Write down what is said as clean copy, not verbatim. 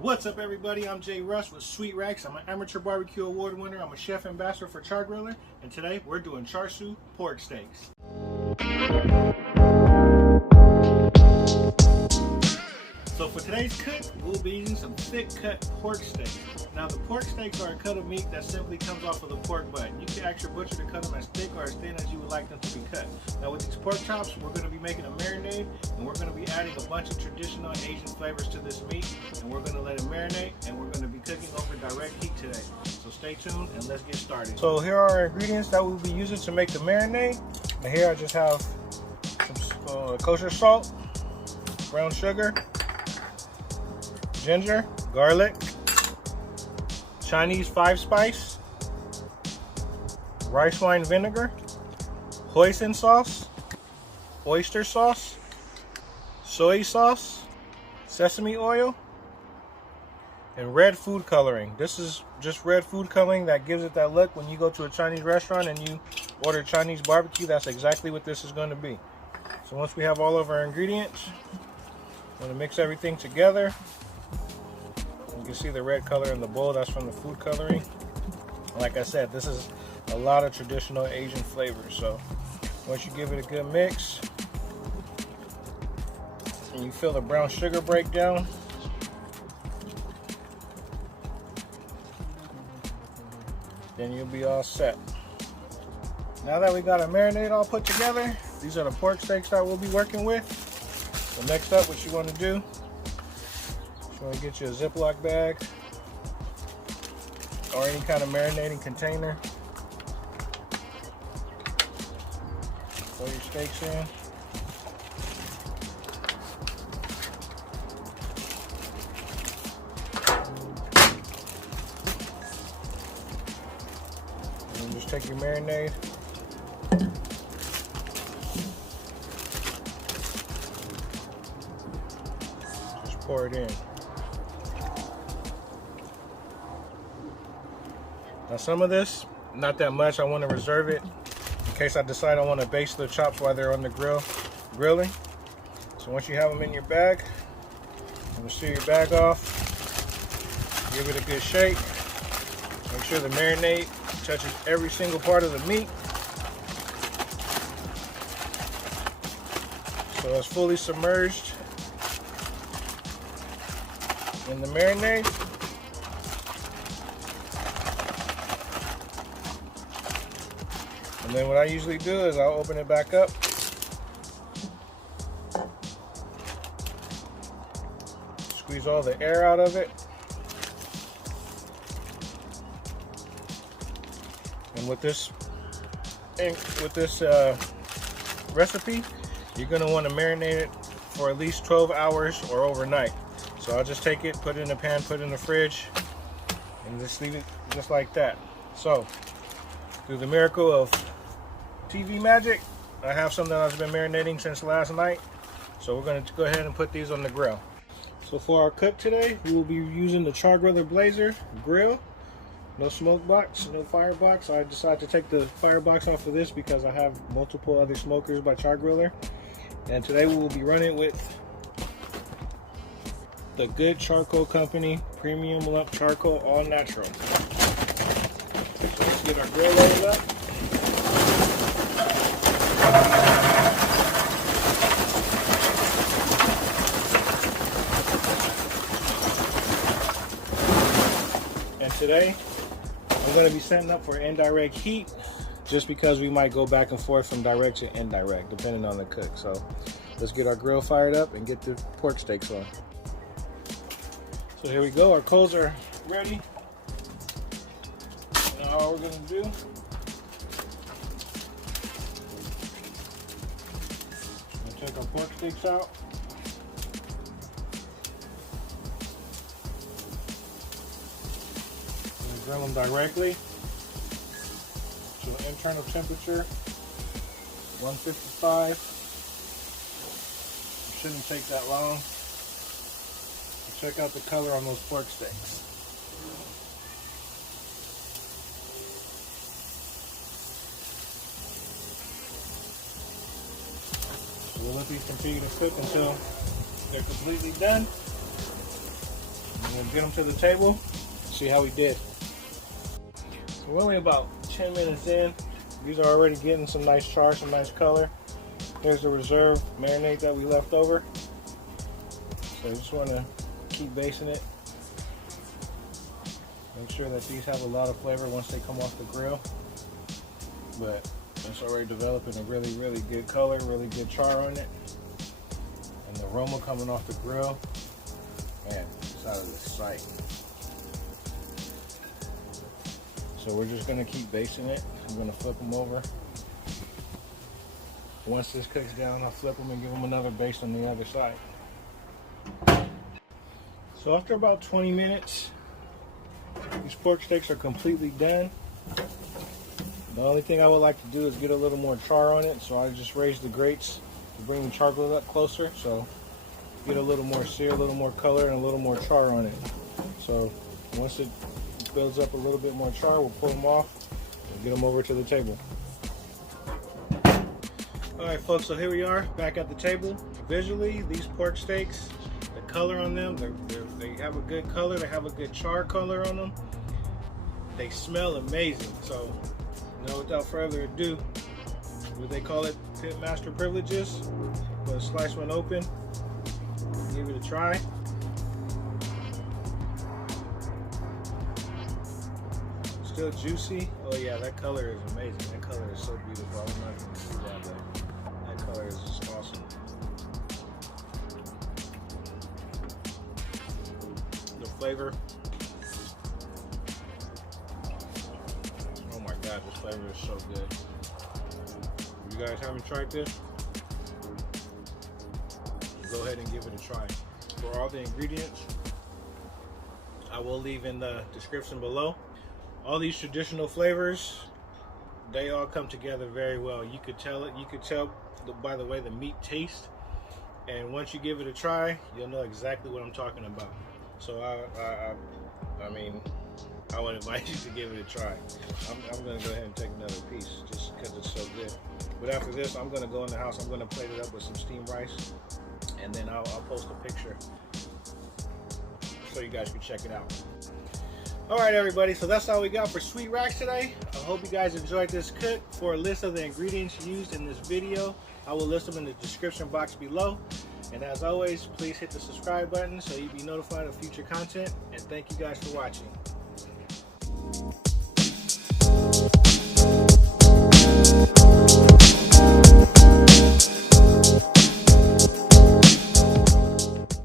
What's up, everybody? I'm Jay Russ with Sweet Racks. I'm an amateur barbecue award winner. I'm a chef ambassador for Chargriller, and today we're doing Char Siu pork steaks. So for today's cook, we'll be using some thick cut pork steaks. Now the pork steaks are a cut of meat that simply comes off of the pork butt. You can ask your butcher to cut them as thick or as thin as you would like them to be cut. Now with these pork chops, we're going to be making a marinade, and we're going to be adding a bunch of traditional Asian flavors to this meat, and we're going to let it marinate, and we're going to be cooking over direct heat today. So stay tuned and let's get started. So here are our ingredients that we'll be using to make the marinade. And here I just have some kosher salt, brown sugar, ginger, garlic, Chinese 5-spice, rice wine vinegar, hoisin sauce, oyster sauce, soy sauce, sesame oil, and red food coloring. This is just red food coloring that gives it that look when you go to a Chinese restaurant and you order Chinese barbecue. That's exactly what this is going to be. So once we have all of our ingredients, I'm going to mix everything together. You can see the red color in the bowl, that's from the food coloring. Like I said, this is a lot of traditional Asian flavors. So once you give it a good mix and you feel the brown sugar break down, then you'll be all set. Now that we got our marinade all put together, these are the pork steaks that we'll be working with. So next up, what you want to do, you want to get you a Ziploc bag or any kind of marinating container. Throw your steaks in. And then just take your marinade. Just pour it in. Now some of this, not that much, I want to reserve it in case I decide I want to baste the chops while they're on the grilling. So once you have them in your bag, I'm going to seal your bag off, give it a good shake, make sure the marinade touches every single part of the meat. So it's fully submerged in the marinade. And then what I usually do is I'll open it back up, squeeze all the air out of it, and with this recipe, you're going to want to marinate it for at least 12 hours or overnight. So I'll just take it, put it in a pan, put it in the fridge, and just leave it just like that. So through the miracle of TV magic, I have some that I've been marinating since last night. So we're going to go ahead and put these on the grill. So for our cook today, we will be using the Char-Griller Blazer grill. No smoke box, no firebox. I decided to take the firebox off of this because I have multiple other smokers by Chargriller. And today we will be running with the Good Charcoal Company Premium Lump Charcoal All Natural. So let's get our grill loaded up. And today I'm going to be setting up for indirect heat, just because we might go back and forth from direct to indirect depending on the cook. So let's get our grill fired up and get the pork steaks on. So here we go, our coals are ready. Now all we're going to do, take our pork steaks out. And grill them directly to an internal temperature, 155. It shouldn't take that long. Check out the color on those pork steaks. We'll let these continue to cook until they're completely done. And we'll get them to the table, see how we did. So we're only about 10 minutes in. These are already getting some nice char, some nice color. Here's the reserve marinade that we left over. So you just want to keep basting it. Make sure that these have a lot of flavor once they come off the grill. But it's already developing a really, really good color, really good char on it. And the aroma coming off the grill, man, it's out of this sight. So we're just gonna keep basting it. I'm gonna flip them over. Once this cooks down, I'll flip them and give them another baste on the other side. So after about 20 minutes, these pork steaks are completely done. The only thing I would like to do is get a little more char on it, so I just raised the grates to bring the Chargriller up closer, so get a little more sear, a little more color, and a little more char on it. So once it builds up a little bit more char, we'll pull them off and get them over to the table. Alright folks, so here we are back at the table. Visually, these pork steaks, the color on them, they have a good color, they have a good char color on them. They smell amazing. So without further ado, what they call it, pit master privileges. We'll slice one open, give it a try. Still juicy. Oh yeah, that color is amazing. That color is so beautiful. I don't know if you can see that, but that color is just awesome. The flavor. Oh my god, this flavor is so good. If you guys haven't tried this, go ahead and give it a try. For all the ingredients, I will leave in the description below. All these traditional flavors, they all come together very well. You could tell it. You could tell by the way the meat tastes, and once you give it a try, you'll know exactly what I'm talking about. So I mean, I would invite you to give it a try. I'm going to go ahead and take another piece just because it's so good. But after this, I'm going to go in the house. I'm going to plate it up with some steamed rice, and then I'll post a picture so you guys can check it out. Alright everybody, so that's all we got for Sweet Racks today. I hope you guys enjoyed this cook. For a list of the ingredients used in this video, I will list them in the description box below. And as always, please hit the subscribe button so you'll be notified of future content. And thank you guys for watching.